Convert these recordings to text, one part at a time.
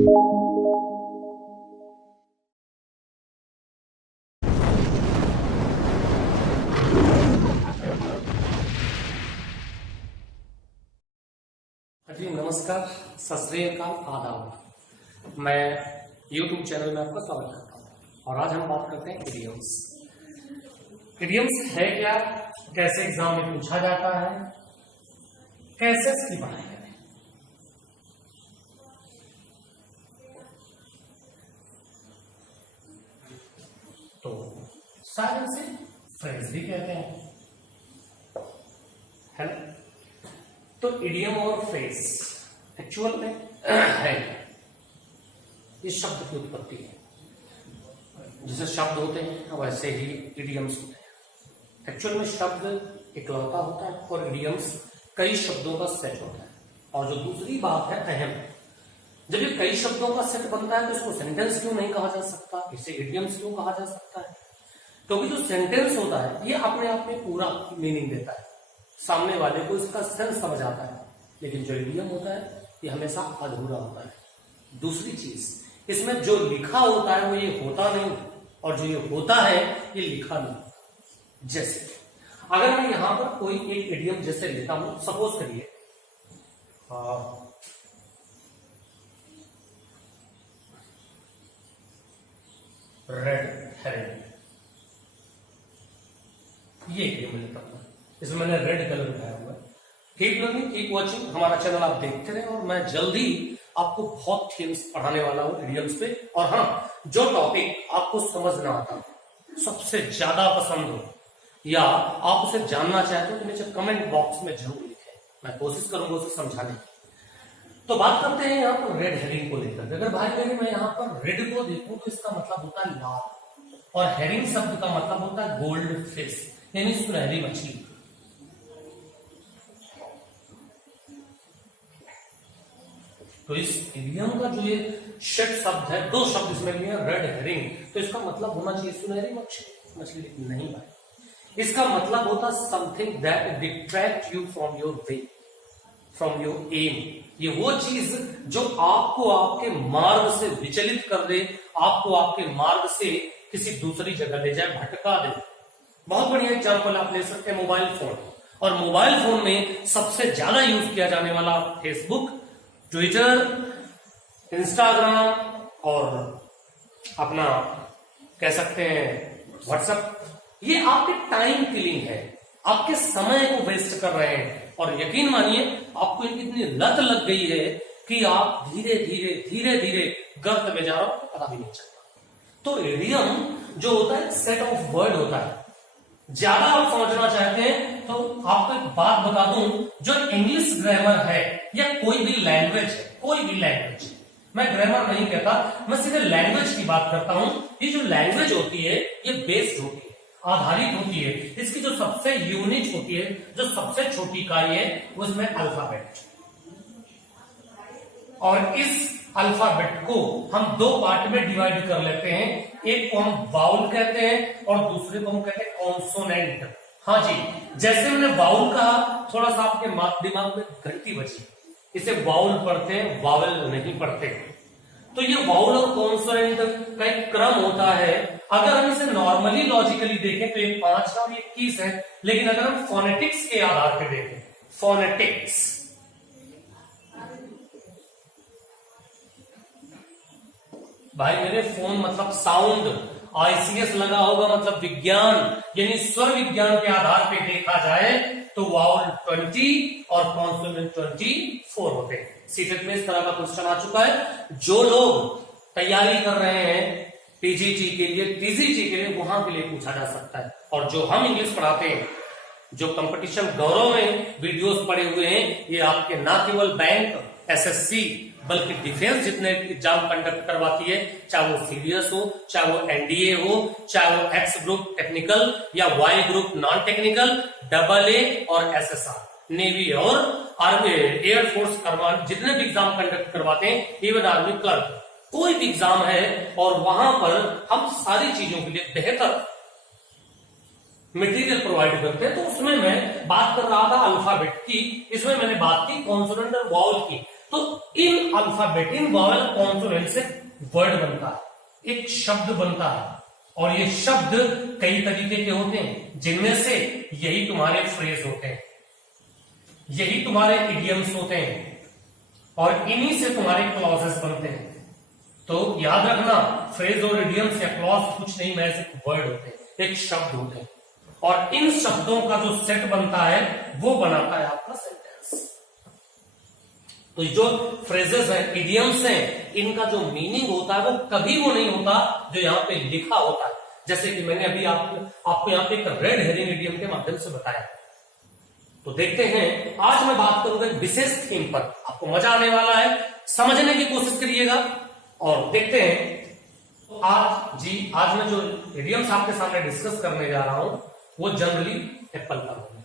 जी नमस्कार, सत श्री अकाल, आदाब। मैं YouTube चैनल में आपका स्वागत करता हूँ और आज हम बात करते हैं इडियम्स। इडियम्स है क्या, कैसे एग्जाम में पूछा जाता है, कैसे इसकी पढ़ाई करें। तो शायद इसे फ्रेज भी कहते हैं, है ना। तो इडियम और फ्रेज एक्चुअल में है, इस शब्द की उत्पत्ति है। जैसे शब्द होते हैं वैसे ही इडियम्स होते हैं। एक्चुअल में शब्द इकलौता होता है और इडियम्स कई शब्दों का सेट होता है। और जो दूसरी बात है अहम, जब ये कई शब्दों का सेट बनता है तो इसको सेंटेंस क्यों नहीं कहा जा सकता, इसे इडियम्स क्यों कहा जा सकता है? क्योंकि जो सेंटेंस होता है ये अपने आप में पूरा मीनिंग देता है, सामने वाले को इसका सेंस समझ आता है। लेकिन जो इडियम होता है ये हमेशा अधूरा होता है। दूसरी चीज, इसमें जो लिखा होता है वो ये होता नहीं, और जो ये होता है ये लिखा नहीं। जैसे अगर मैं यहां पर कोई एक इडियम जैसे लिखा हूं, सपोज करिए रेड हेरिंग, ये इडियम लिखा हूं, इसमें मैंने रेड कलर उठाया हुआ है। कीप लर्निंग, कीप वॉचिंग, हमारा चैनल आप देखते रहे और मैं जल्दी आपको बहुत थीम्स पढ़ाने वाला हूं इडियम्स पे। और हाँ, जो टॉपिक आपको समझ ना आता, सबसे ज्यादा पसंद हो या आप उसे जानना चाहते हो तो नीचे कमेंट बॉक्स में जरूर लिखें, मैं कोशिश करूंगा उसे समझाने की। तो बात करते हैं यहाँ पर रेड हेरिंग को लेकर। अगर भाई मेरे मैं यहाँ पर रेड को देखूं तो इसका मतलब होता है लाल, और हेरिंग शब्द का मतलब होता है गोल्ड फिश, यानी सुनहरी मछली। तो इस इडियम का जो ये षट शब्द है, दो शब्द इसमें लिए रेड हेरिंग, तो इसका मतलब होना चाहिए सुनहरी मछली, लेकिन नहीं भाई। इसका मतलब होता something that detract you from your way, from your aim. ये वो चीज जो आपको आपके मार्ग से विचलित कर दे, आपको आपके मार्ग से किसी दूसरी जगह ले जाए, भटका दे। बहुत बढ़िया एग्जाम्पल आप ले सकते हैं मोबाइल फोन, और मोबाइल फोन में सबसे ज्यादा यूज किया जाने वाला फेसबुक, ट्विटर, इंस्टाग्राम और अपना कह सकते हैं व्हाट्सएप। ये आपके टाइम किलिंग है, आपके समय को वेस्ट कर रहे हैं। और यकीन मानिए आपको इनकी इतनी लत लग गई है कि आप धीरे धीरे धीरे धीरे गर्त में जा रहे हो, पता भी नहीं चलता। तो इडियम जो होता है सेट ऑफ वर्ड होता है। ज्यादा आप समझना चाहते हैं तो आपको एक बात बता दूं, जो इंग्लिश ग्रामर है या कोई भी लैंग्वेज है, कोई भी लैंग्वेज, मैं ग्रामर नहीं कहता, मैं सीधे लैंग्वेज की बात करता हूं। ये जो लैंग्वेज होती है ये बेस्ड होती है, आधारित होती है, इसकी जो सबसे यूनिट होती है, जो सबसे छोटी इकाई है, उसमें अल्फाबेट। और इस अल्फाबेट को हम दो पार्ट में डिवाइड कर लेते हैं। एक को हम वाउल कहते हैं और दूसरे को हम कहते हैं कॉन्सोनेंट। हाँ जी, जैसे मैंने वाउल कहा, थोड़ा सा आपके दिमाग में गलती बची, इसे वाउल पढ़ते हैं, वावल नहीं पढ़ते। तो ये वाउल और कॉन्सोनेंट का एक क्रम होता है। अगर हम इसे नॉर्मली लॉजिकली देखें तो ये 5 है और ये 21 है, लेकिन अगर हम फोनेटिक्स के आधार पर देखें, फोनेटिक्स, भाई मेरे फोन मतलब साउंड, आईसीएस लगा होगा मतलब विज्ञान, यानी स्वर विज्ञान के आधार पे देखा जाए तो वाउल 20 और कॉन्सोनेंट 24 होते हैं। सीटेट में इस तरह का क्वेश्चन आ चुका है। जो लोग तैयारी कर रहे हैं पीजीटी के लिए, टीजीटी के लिए, वहां के लिए पूछा जा सकता है। और जो हम इंग्लिश पढ़ाते हैं, जो कंपटीशन गौरव में वीडियोस पड़े हुए हैं, ये आपके ना केवल बैंक, एसएससी, बल्कि डिफेंस जितने एग्जाम कंडक्ट करवाती है, चाहे वो सीडीएस हो, चाहे वो एनडीए हो, चाहे वो एक्स ग्रुप टेक्निकल या Y group non technical, AA और एसएसआर, नेवी और आर्मी, एयरफोर्स करवा, जितने भी एग्जाम कंडक्ट करवाते हैं, इवन आर्मी क्लर्क, कोई भी एग्जाम है, और वहां पर हम सारी चीजों के लिए बेहतर मटेरियल प्रोवाइड करते हैं। तो उसमें मैं बात कर रहा था अल्फाबेट की, इसमें मैंने बात की कॉन्सोनेंट और वाउल की। तो इन अल्फाबेट, इन वॉवेल कॉन्सोनेंट से वर्ड बनता है, एक शब्द बनता है। और ये शब्द कई तरीके के होते हैं, जिनमें से यही तुम्हारे फ्रेज होते हैं, यही तुम्हारे इडियम्स होते हैं, और इन्हीं से तुम्हारे क्लॉजेस बनते हैं। तो याद रखना, फ्रेज और इडियम्स या क्लॉज कुछ नहीं, मैं सिर्फ वर्ड होते हैं, एक शब्द होते हैं, और इन शब्दों का जो सेट बनता है वो बनाता है आपका सेंटेंस। तो जो फ्रेजेस हैं, इडियम्स हैं, इनका जो मीनिंग होता है वो कभी वो नहीं होता जो यहाँ पे लिखा होता है। जैसे कि मैंने अभी आपको यहाँ पे एक रेड हेरिंग इडियम के माध्यम से बताया। तो देखते हैं, आज मैं बात करूंगा एक विशेष थीम पर, आपको मजा आने वाला है, समझने की कोशिश करिएगा और देखते हैं। तो आज मैं जो इडियम्स आपके सामने डिस्कस करने जा रहा हूं वो जनरली एप्पल पर होंगे।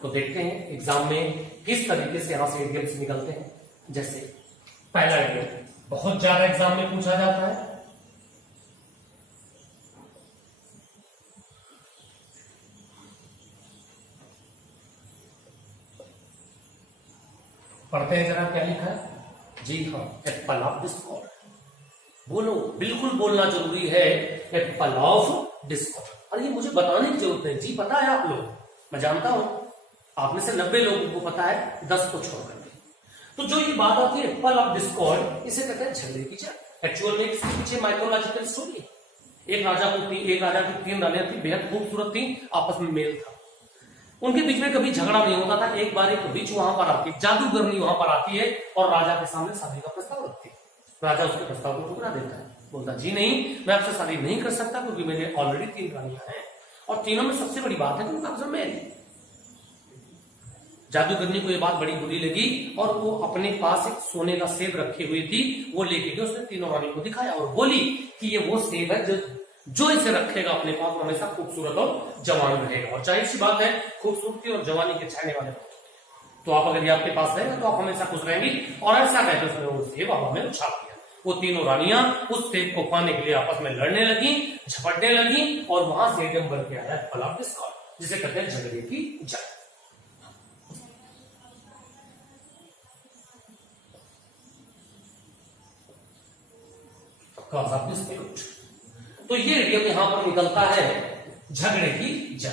तो देखते हैं एग्जाम में किस तरीके से यहां से इडियम्स निकलते हैं। जैसे पहला इडियम बहुत ज्यादा एग्जाम में पूछा जाता है, पढ़ते हैं जरा क्या लिखा है। जी हाँ, एप्पल ऑफ डिस्कॉर्ड। बोलो, बिल्कुल बोलना जरूरी है, एप्पल ऑफ डिस्कॉर्ड। और ये मुझे बताने की जरूरत नहीं, जी पता है आप लोग, मैं जानता हूं आप में से 90 लोगों को पता है, 10 को छोड़ करके। तो जो ये बात आती है एप्पल ऑफ डिस्कॉर्ड, इसे कहते हैं झगड़े की जड़। एक्चुअल में इसके पीछे माइथोलॉजिकल स्टोरी है। एक राजा की 3 रानियां थी, बेहद खूबसूरत थी, आपस में मेल था, उनके बीच में कभी झगड़ा नहीं होता था। एक बार एक विच वहां पर आती है, जादूगरनी वहां पर आती है और राजा के सामने शादी का प्रस्ताव रखती है। राजा उसके प्रस्ताव को ठुकरा देता है, बोलता जी नहीं, मैं आपसे शादी नहीं कर सकता क्योंकि मेरे ऑलरेडी 3 रानियां हैं, और तीनों में सबसे बड़ी बात है कि उनका अफसर मैं थी। जादूगरनी को ये बात बड़ी बुरी लगी और वो अपने पास एक सोने का सेब रखे हुई थी, वो लेके गई, उसने तीनों रानी को दिखाया और बोली कि ये वो सेब है जो इसे रखेगा अपने पास, हमेशा खूबसूरत और जवान रहेगा। और जाहिर सी बात है, खूबसूरती और जवानी के चाहने वाले तो आप अगर ये आपके पास रहेगा तो आप हमेशा खुश रहेंगी। और ऐसा कहते उसने वो सेब हवा में उछाल दिया। वो तीनों रानियां उस सेब को पाने के लिए आपस में लड़ने लगी, झपटने लगी, और वहां से एकदम बन के आया एप्पल ऑफ डिस्कॉर्ड, जिसे कहते हैं झगड़े की जड़। Cause of dispute. तो ये इडियम यहां पर निकलता है झगड़े की जड़।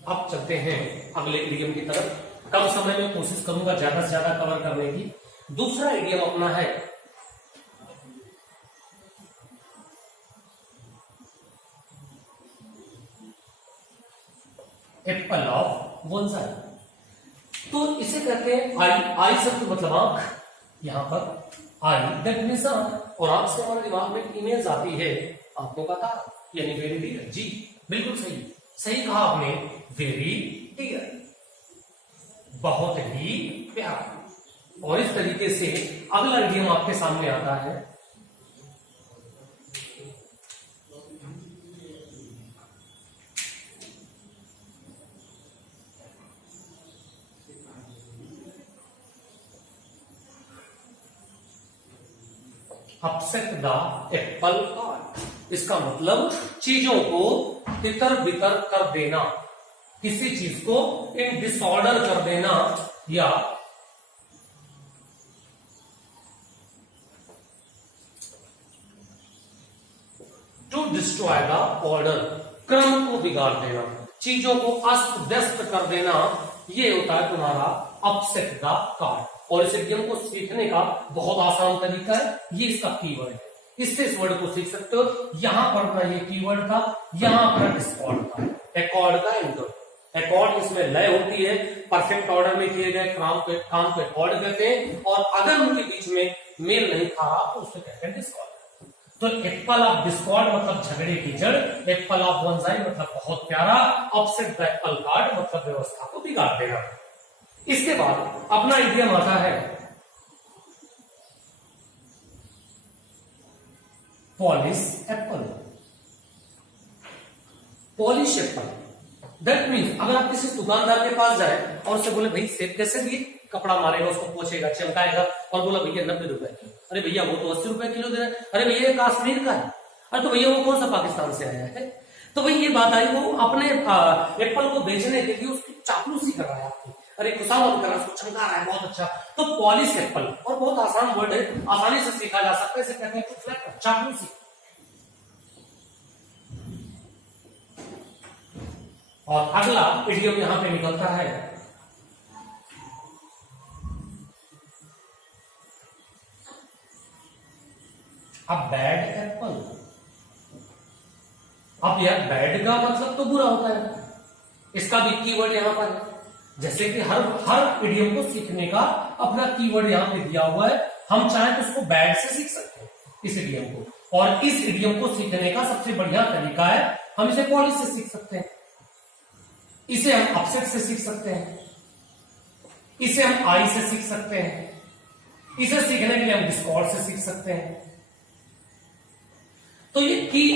अब चलते हैं अगले इडियम की तरफ। कम समय में कोशिश करूंगा ज्यादा से ज्यादा कवर करने की। दूसरा इडियम अपना है एप्पल ऑफ बोनसाई। तो इसे कहते हैं आई शब्द मतलब आंख, यहां पर आई दैट मींस आंख, और आंख से हमारे दिमाग में इमेज आती है आंखों का तारा, यानी वेरी डियर। जी बिल्कुल सही, सही कहा आपने, वेरी डियर, बहुत ही प्यारा। और इस तरीके से अगला इडियम आपके सामने आता है अपसेट द एप्पल कार्ट। इसका मतलब चीजों को तितर बितर कर देना, किसी चीज को इन डिसऑर्डर कर देना, या टू डिस्ट्रॉय द ऑर्डर, क्रम को बिगाड़ देना, चीजों को अस्त व्यस्त कर देना, ये होता है तुम्हारा अपसेट द कार्ट। और इस इडियम को सीखने का बहुत आसान तरीका है, ये इसका कीवर्ड है, इससे इस वर्ड को सीख सकते हो। यहां पर अपना ये कीवर्ड था, यहां अपना डिसऑर्डर था, एकॉर्ड का इंटर। एकॉर्ड इसमें लय होती है, परफेक्ट ऑर्डर में किए गए काम को एकॉर्ड कहते हैं, और अगर उनके बीच में मेल नहीं खा रहा तो उसे कहते हैं डिसऑर्डर। तो एप्पल ऑफ डिस्कॉर्ड मतलब झगड़े की जड़, एप्पल ऑफ बोनसाई मतलब बहुत प्यारा, अपसेट द एप्पल कार्ट मतलब व्यवस्था को बिगाड़ देना। इसके बाद अपना इडियम आता है polish Apple. Polish apple that means अगर आप किसी दुकानदार के पास जाए और उससे बोले भाई सेब कैसे दिए, कपड़ा मारेगा, उसको पोछेगा, चमकाएगा, और बोला भैया 90 रुपए किलो। अरे भैया वो तो 80 रुपए किलो दे रहा है। अरे भैया काश्मीर का है। अरे तो भैया वो कौन सा पाकिस्तान से आया है? तो भाई ये बात आई, वो अपने एप्पल को बेचने के लिए उसकी चापलूसी कर रहा है आपकी, अरे खुशामद कर रहा है, उसको चमका रहा है बहुत अच्छा। तो पॉलिश एप्पल, और बहुत आसान वर्ड है, आसानी से सीखा जा सकता है, इसे कहते हैं चापलूसी। और अगला इडियम यहां पे निकलता है अब बैड एप्पल। अब यार बैड का मतलब तो बुरा होता है, इसका भी कीवर्ड यहां पर है। जैसे कि हर इडियम को सीखने का अपना कीवर्ड यहां पे दिया हुआ है, हम चाहे तो उसको बैड से सीख सकते हैं इस इडियम को, और इस इडियम को सीखने का सबसे बढ़िया तरीका है हम इसे पॉलिश से सीख सकते हैं, इसे हम अपसेट से सीख सकते हैं, इसे हम आई से सीख सकते हैं, इसे सीखने के लिए हम डिस्कॉर्ड से सीख सकते हैं। तो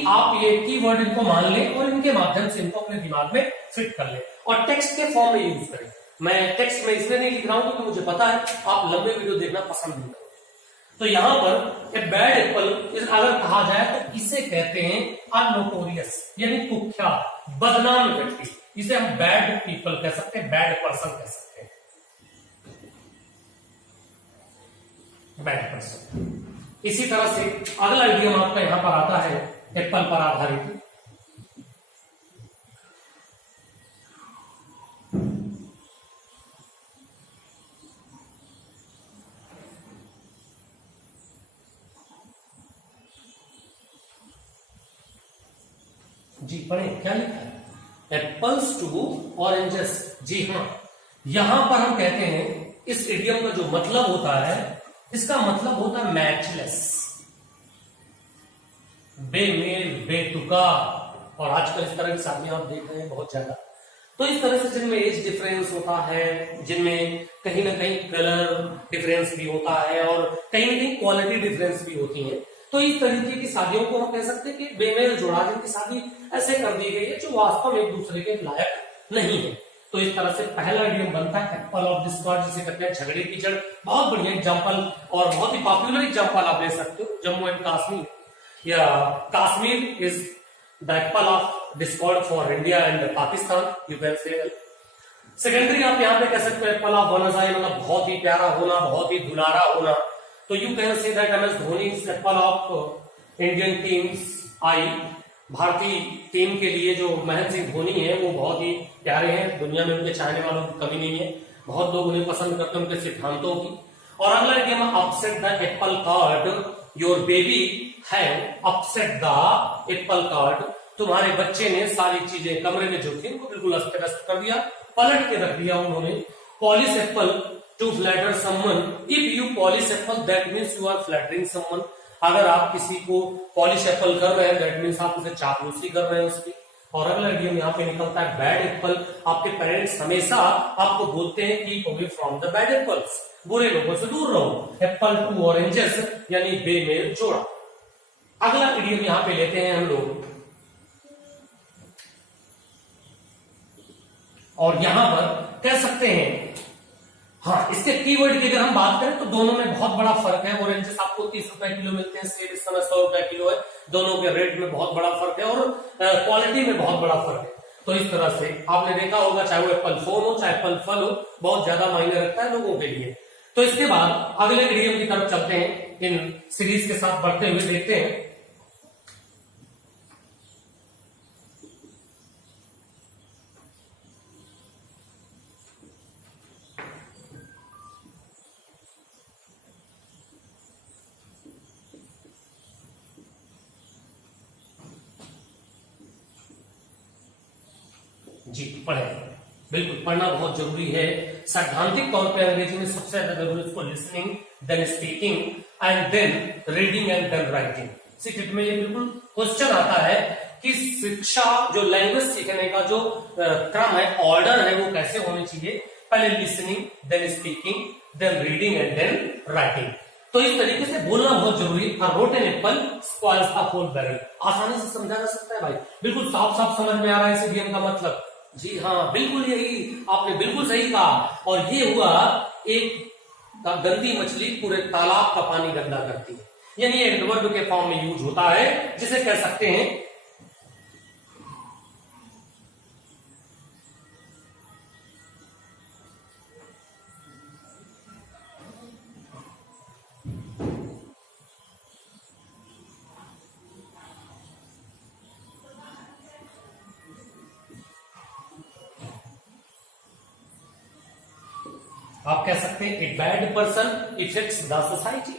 आप ये कीवर्ड इनको मान लें और इनके माध्यम से इनको अपने दिमाग में फिट कर लें और टेक्स्ट के फॉर्म में यूज करें। मैं टेक्स्ट में इसलिए नहीं लिख रहा हूं क्योंकि मुझे पता है आप लंबे वीडियो देखना पसंद नहीं करोगे। तो यहां पर ए बैड एप्पल अगर कहा जाए तो इसे कहते हैं अनोटोरियस, यानी कुख्यात, बदनाम व्यक्ति। इसे हम बैड पीपल कह सकते हैं, बैड पर्सन कह सकते हैं, बैड पर्सन। इसी तरह से अगला इडियम आपका यहां पर आता है एप्पल पर आधारित। जी पढ़े, क्या लिखा है? Apples to oranges. जी हाँ, यहां पर हम कहते हैं इस इडियम का जो मतलब होता है, इसका मतलब होता है मैचलेस, बेमेल, बेतुका। और आजकल इस तरह की शादियां आप देख रहे हैं बहुत ज्यादा। तो इस तरह से जिनमें एज डिफरेंस होता है, जिनमें कहीं ना कहीं कलर डिफरेंस भी होता है और कहीं ना कहीं क्वालिटी डिफरेंस भी होती है, तो इस तरीके की शादियों को हम कह सकते हैं कि बेमेल जोड़ा, जिनकी शादी ऐसे कर दी गई है जो वास्तव में एक दूसरे के लायक नहीं है। तो इस तरह से पहला इडियम बनता है एप्पल ऑफ डिस्कॉर्ड, जिसे कहते हैं झगड़े की जड़। बहुत बढ़िया एग्जांपल और बहुत ही पॉपुलर एग्जांपल आप ले सकते हो, जम्मू एंड कश्मीर, या Kashmir is the Apple of Discord for India and Pakistan, you can से। सेकेंडरी आप यहाँ पे कह सकते हो एप्पल ऑफ वन आई, मतलब बहुत ही प्यारा होना, बहुत ही दुलारा होना। तो you can say that M S Dhoni is apple of Indian teams eye. भारतीय टीम के लिए जो महेंद्र सिंह धोनी है वो बहुत ही प्यारे हैं, दुनिया में उनके चाहने वालों की कमी नहीं है, बहुत लोग उन्हें पसंद करते हैं उनके सिद्धांतों की। और अगला game upset the Apple card, your baby have upset the Apple card. तुम्हारे बच्चे ने सारी चीजें कमरे में जो थी उनको बिल्कुल अस्त व्यस्त कर दिया, पलट के रख दिया उन्होंने। Polish apple to flatter someone, if you polish apple that means you are flattering someone. अगर आप किसी को पॉलिश एप्पल कर रहे हैं दैट मीन्स आप उसे चापलूसी कर रहे हैं उसकी। और अगला इडियम यहाँ पे निकलता है बैड एप्पल। आपके पेरेंट्स हमेशा आपको बोलते हैं keep away from the bad apples, बुरे लोगों से दूर रहो। एप्पल टू ऑरेंजेस यानी बेमेल जोड़ा। अगला इडियम यहाँ पे लेते हैं हम लोग, और यहां पर कह सकते हैं, हाँ इसके कीवर्ड की अगर हम बात करें तो दोनों में बहुत बड़ा फर्क है। ऑरेंजेस आपको 30 रुपए किलो मिलते हैं, सेब इस समय 100 रुपए किलो है। दोनों के रेट में बहुत बड़ा फर्क है और क्वालिटी में बहुत बड़ा फर्क है। तो इस तरह से आपने देखा होगा, चाहे वो एप्पल फोन हो चाहे एप्पल फल हो, बहुत ज्यादा मायने रखता है लोगों के लिए। तो इसके बाद अगले इडियम की तरफ चलते हैं, इन सीरीज के साथ बढ़ते हुए देखते हैं। जी पढ़े, बिल्कुल पढ़ना बहुत जरूरी है। सैद्धांतिक तौर पे अंग्रेजी में सबसे ज्यादा जरूरी उसको listening, then speaking and then reading and then writing. CTET में ये बिल्कुल क्वेश्चन आता है कि शिक्षा, जो लैंग्वेज सीखने का जो क्रम है, ऑर्डर है, वो कैसे होनी चाहिए। पहले listening, then speaking, then reading and then writing. तो इस तरीके से बोलना बहुत जरूरी है। Rotten apple spoils the whole barrel, आसानी से समझा जा सकता है भाई, बिल्कुल साफ साफ समझ में आ रहा है इस इडियम का मतलब। जी हाँ, बिल्कुल यही आपने बिल्कुल सही कहा। और ये हुआ एक गंदी मछली पूरे तालाब का पानी गंदा करती है, यानी एडवर्ब के फॉर्म में यूज होता है, जिसे कह सकते हैं आप कह सकते हैं a bad person effects the society,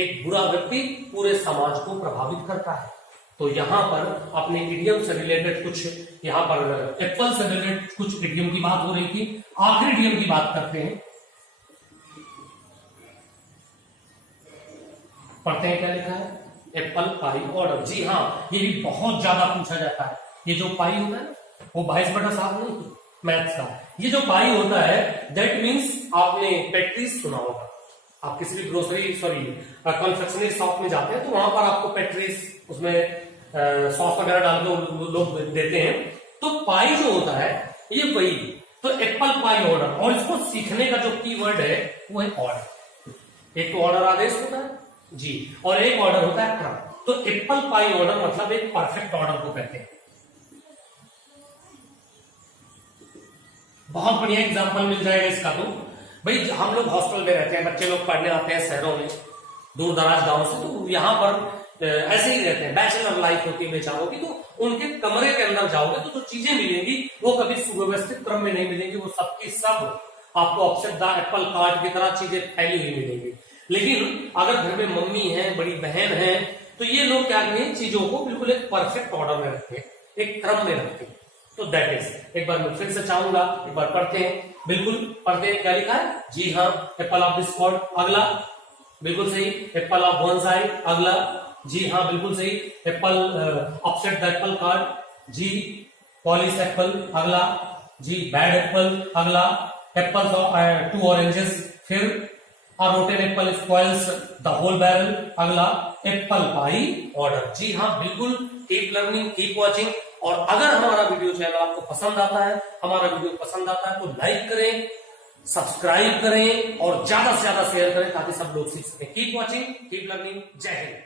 एक बुरा व्यक्ति पूरे समाज को प्रभावित करता है। तो यहां पर अपने इडियम से रिलेटेड कुछ, यहां पर एप्पल से रिलेटेड कुछ इडियम की बात हो रही थी। आखिरी इडियम की बात करते हैं, पढ़ते हैं क्या लिखा है, एप्पल पाई ऑर्डर। जी हाँ, ये भी बहुत ज्यादा पूछा जाता है। ये जो पाई होता है वो 22/7 नहीं, मैथ्स का ये जो पाई होता है दैट मीन्स, आपने पेट्रीज सुना होगा। आप किसी भी ग्रोसरी कन्फेक्शनरी शॉप में जाते हैं तो वहां पर आपको पेट्रीज, उसमें सॉस वगैरह डाल के लोग देते हैं। तो पाई जो होता है ये वही, तो एप्पल पाई ऑर्डर, और इसको सीखने का जो कीवर्ड है वो है ऑर्डर। एक तो ऑर्डर आदेश होता है जी, और एक ऑर्डर होता है क्रम। तो एप्पल पाई ऑर्डर मतलब एक परफेक्ट ऑर्डर को कहते हैं। बहुत बढ़िया एग्जांपल मिल जाएगा इसका। तो भाई हम लोग हॉस्टल में रहते हैं, बच्चे लोग पढ़ने आते हैं शहरों में, दूर दराज गांव से, तो यहाँ पर ऐसे ही रहते हैं, बैचलर लाइफ होती है बेचारों की। तो उनके कमरे के अंदर जाओगे तो जो चीजें मिलेंगी वो कभी सुव्यवस्थित क्रम में नहीं मिलेंगी, वो सबकी सब आपको अपसेट द एप्पल कार्ट की तरह चीजें फैली हुई मिलेंगी। लेकिन अगर घर में मम्मी है, बड़ी बहन है, तो ये लोग क्या करें, चीजों को बिल्कुल एक परफेक्ट ऑर्डर में रखते हैं, एक क्रम में रखते हैं। तो दैट इज, एक बार मैं फिर से चाहूंगा, एक बार पढ़ते हैं, बिल्कुल पढ़ते हैं। क्या लिखा है, जी हाँ, एप्पल ऑफ डिस्कॉर्ड, अगला बिल्कुल सही, एप्पल ऑफ बोनसाई, अगला जी हाँ बिल्कुल सही, apple upset the apple cart, जी पॉलिश एप्पल, अगला जी बैड एप्पल, अगला एप्पल 2 ऑरेंजेस, फिर rotten apple spoils the whole barrel, अगला एप्पल पाई ऑर्डर। जी हाँ बिल्कुल, कीप लर्निंग, कीप वॉचिंग। और अगर हमारा वीडियो चैनल आपको पसंद आता है, हमारा वीडियो पसंद आता है तो लाइक करें, सब्सक्राइब करें और ज्यादा से ज्यादा शेयर करें ताकि सब लोग सीख सकें। कीप वॉचिंग, कीप लर्निंग, जय हिंद।